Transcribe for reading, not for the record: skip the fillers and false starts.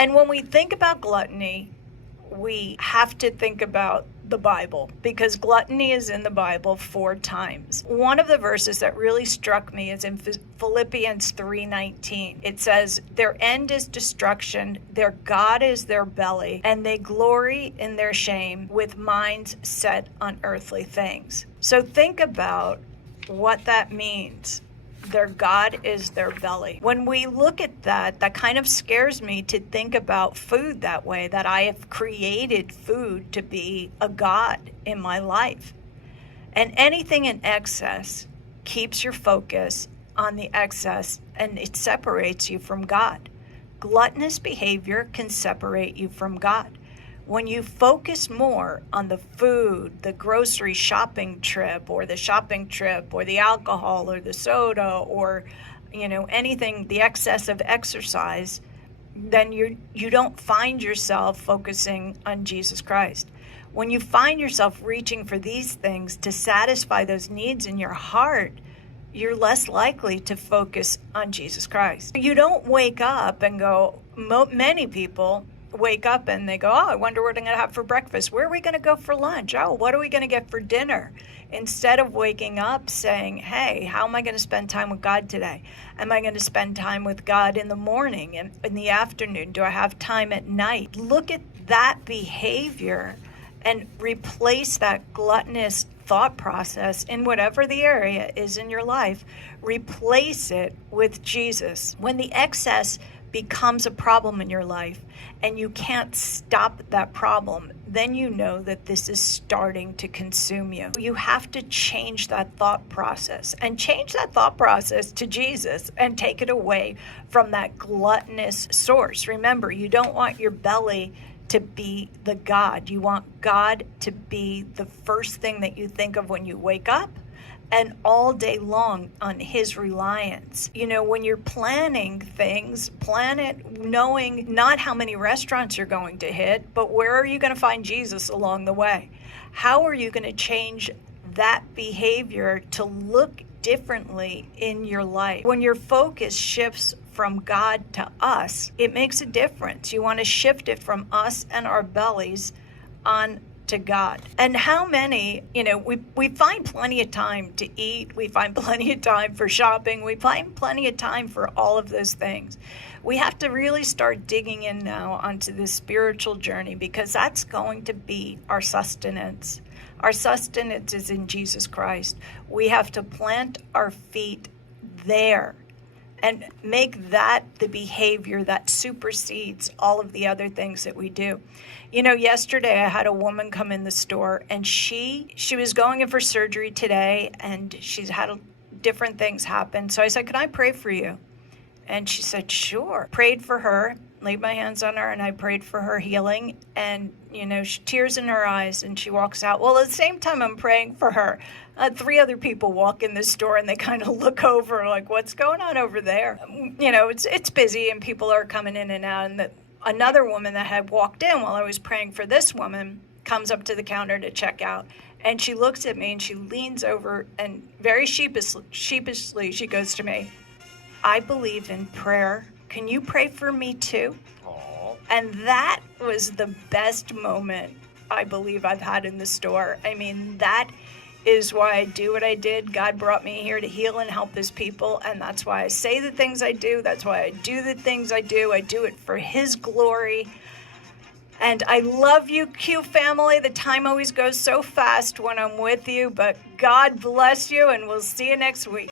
And when we think about gluttony, we have to think about the Bible, because gluttony is in the Bible 4 times. One of the verses that really struck me is in Philippians 3:19. It says, their end is destruction, their God is their belly, and they glory in their shame with minds set on earthly things. So think about what that means. Their God is their belly. When we look at that, that kind of scares me to think about food that way, that I have created food to be a God in my life. And anything in excess keeps your focus on the excess, and it separates you from God. Gluttonous behavior can separate you from God. When you focus more on the food, the grocery shopping trip, or the alcohol or the soda, or anything, the excess of exercise, then you don't find yourself focusing on Jesus Christ. When you find yourself reaching for these things to satisfy those needs in your heart, you're less likely to focus on Jesus Christ. You don't wake up and go, many people wake up and they go, oh, I wonder what I'm going to have for breakfast. Where are we going to go for lunch? Oh, what are we going to get for dinner? Instead of waking up saying, hey, how am I going to spend time with God today? Am I going to spend time with God in the morning and in the afternoon? Do I have time at night? Look at that behavior and replace that gluttonous thought process in whatever the area is in your life. Replace it with Jesus. When the excess becomes a problem in your life and you can't stop that problem, then you know that this is starting to consume you. You have to change that thought process and change that thought process to Jesus and take it away from that gluttonous source. Remember, you don't want your belly to be the God. You want God to be the first thing that you think of when you wake up, and all day long on his reliance. When you're planning things, plan it knowing not how many restaurants you're going to hit, but where are you going to find Jesus along the way? How are you going to change that behavior to look differently in your life? When your focus shifts from God to us, it makes a difference. You want to shift it from us and our bellies on to God. And how many, we find plenty of time to eat, we find plenty of time for shopping, we find plenty of time for all of those things. We have to really start digging in now onto this spiritual journey, because that's going to be our sustenance. Our sustenance is in Jesus Christ. We have to plant our feet there and make that the behavior that supersedes all of the other things that we do. Yesterday I had a woman come in the store, and she was going in for surgery today, and she's had different things happen. So I said, can I pray for you? And she said, sure. Prayed for her, laid my hands on her, and I prayed for her healing. And, tears in her eyes, and she walks out. Well, at the same time I'm praying for her, 3 other people walk in the store, and they kind of look over like, what's going on over there? It's busy, and people are coming in and out. And another woman that had walked in while I was praying for this woman comes up to the counter to check out. And she looks at me, and she leans over, and very sheepishly she goes to me, I believe in prayer. Can you pray for me too? Aww. And that was the best moment I believe I've had in the store. I mean, that is why I do what I did. God brought me here to heal and help his people, and that's why I say the things I do. That's why I do the things I do. I do it for his glory. And I love you, Q family. The time always goes so fast when I'm with you, but God bless you, and we'll see you next week.